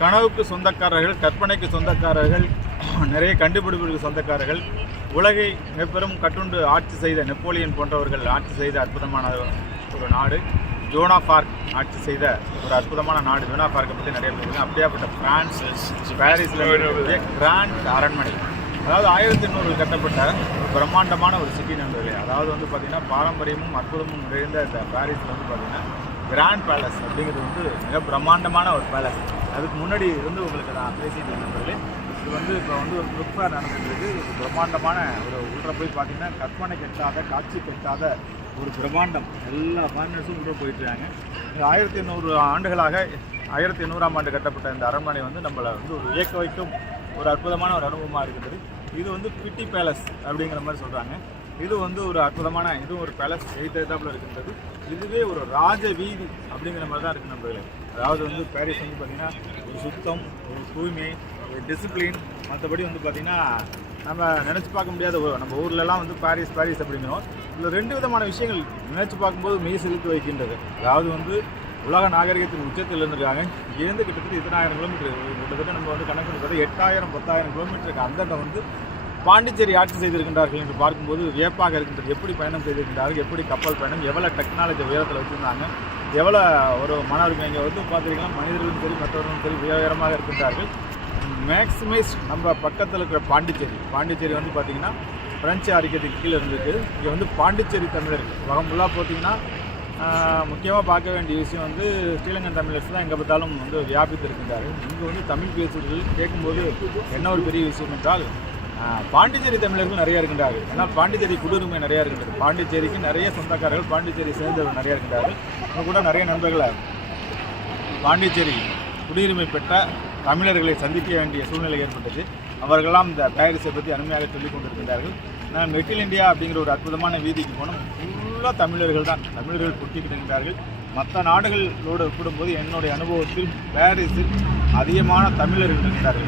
கனவுக்கு சொந்தக்காரர்கள், கற்பனைக்கு சொந்தக்காரர்கள், நிறைய கண்டுபிடிப்புகளுக்கு சொந்தக்காரர்கள், உலகை மிகப்பெரும் கட்டுண்டு ஆட்சி செய்த நெப்போலியன் போன்றவர்கள் ஆட்சி செய்த அற்புதமான ஒரு நாடு. ஜோன் ஆஃப் ஆர்க் ஆட்சி செய்த ஒரு அற்புதமான நாடு. ஜோன் ஆஃப் ஆர்க்கை பற்றி நிறைய பேர் அப்படியாப்பட்ட பிரான்ஸ் பாரிஸில் கிராண்ட் அரண்மனை, அதாவது 1800 கட்டப்பட்ட பிரம்மாண்டமான ஒரு சிட்டி நண்பர்களே. அதாவது வந்து பார்த்திங்கன்னா பாரம்பரியமும் அற்புதமும் நிறைந்த இந்த பாரிஸில் வந்து பார்த்திங்கன்னா கிராண்ட் பேலஸ் அப்படிங்கிறது வந்து மிக பிரம்மாண்டமான ஒரு பேலஸ். அதுக்கு முன்னாடி வந்து உங்களுக்கு நான் பேசிட்டு நண்பர்களே, இது வந்து இப்போ வந்து ஒரு புக் ஃபேர் நடந்துருக்கு. ஒரு பிரம்மாண்டமான ஒரு உள்ள போய் பார்த்திங்கன்னா கற்பனை கெட்டாத, காட்சி கெட்டாத ஒரு பிரம்மாண்டம். எல்லா ஃபாரினர்ஸும் உள்ள போயிட்டுருக்காங்க. 1800 ஆண்டுகளாக 1800ஆம் ஆண்டு கட்டப்பட்ட இந்த அரண்மனை வந்து நம்மளை வந்து ஒரு வியக்க வைக்கும் ஒரு அற்புதமான ஒரு அனுபவமாக இருக்குது. இது வந்து பிட்டி பேலஸ் அப்படிங்கிற மாதிரி சொல்கிறாங்க. இது வந்து ஒரு அற்புதமான இதுவும் ஒரு பேலஸ் எய்தாப்பில் இருக்கின்றது. இதுவே ஒரு ராஜ வீதி அப்படிங்கிற மாதிரி தான் இருக்குது நம்மளே. அதாவது வந்து பாரிஸ் வந்து பார்த்திங்கன்னா ஒரு சுத்தம், ஒரு தூய்மை, ஒரு டிசிப்ளின், மற்றபடி வந்து பார்த்திங்கன்னா நம்ம நினச்சி பார்க்க முடியாத நம்ம ஊர்லலாம் வந்து பாரிஸ் பாரிஸ் அப்படிங்கிறோம். இதில் 2 விதமான விஷயங்கள் நினச்சி பார்க்கும்போது மெய் செலுத்தி வைக்கின்றது. அதாவது வந்து உலக நாகரிகத்தின் உச்சத்தில் இருந்திருக்காங்க. இங்கேருந்து கிட்டத்தட்ட 10,000 கிலோமீட்டர், கிட்டத்தட்ட நம்ம வந்து கணக்கு பண்ணி 8,000 10,000 கிலோமீட்டருக்கு அந்தந்த வந்து பாண்டிச்சேரி ஆட்சி செய்திருக்கின்றார்கள் என்று பார்க்கும்போது வியப்பாக இருக்கின்றது. எப்படி பயணம் செய்திருக்கின்றார்கள், எப்படி கப்பல் பயணம், எவ்வளோ டெக்னாலஜி உயரத்தில் வச்சுருந்தாங்க, எவ்வளோ ஒரு மன உரிமை. இங்கே வந்து பார்த்துருக்கலாம் மனிதர்களும் சரி மற்றவர்களும் சரி உயரமாக இருக்கின்றார்கள். மேக்ஸிமைஸ் நம்ம பக்கத்தில் இருக்கிற பாண்டிச்சேரி வந்து பார்த்திங்கன்னா பிரெஞ்சு ஆதிக்கத்துக்கு கீழே இருந்திருக்கு. இங்கே வந்து பாண்டிச்சேரி தமிழர்கள் வகம் ஃபுல்லாக பார்த்தீங்கன்னா முக்கியமாக பார்க்க வேண்டிய விஷயம் வந்து ஸ்ரீலங்கன் தமிழர்ஸ் தான் எங்கே பார்த்தாலும் வந்து வியாபித்து இருக்கின்றார்கள். இங்கே வந்து தமிழ் பேசுவர்கள் கேட்கும்போது என்ன ஒரு பெரிய விஷயம் என்றால் பாண்டிச்சேரி தமிழர்கள் நிறையா இருக்கின்றார்கள். ஏன்னா பாண்டிச்சேரி குடியுரிமை நிறையா இருக்கின்றது. பாண்டிச்சேரிக்கு நிறைய சொந்தக்காரர்கள், பாண்டிச்சேரி சேர்ந்தவர்கள் நிறையா இருக்கின்றார்கள். இன்னும் கூட நிறைய நண்பர்களை பாண்டிச்சேரி குடியுரிமை பெற்ற தமிழர்களை சந்திக்க வேண்டிய சூழ்நிலை ஏற்பட்டது. அவர்களெல்லாம் இந்த பாரிஸை பற்றி அருமையாக சொல்லிக் கொண்டிருக்கின்றார்கள். நான் லிட்டில் இந்தியா அப்படிங்கிற ஒரு அற்புதமான வீதிக்கு போனோம். ஃபுல்லாக தமிழர்கள் தான், தமிழர்கள் கொட்டிக்கிட்டு. மற்ற நாடுகளோடு ஒப்பிடும்போது என்னுடைய அனுபவத்தில் பாரிஸில் அதிகமான தமிழர்கள் இருக்கிறார்கள்.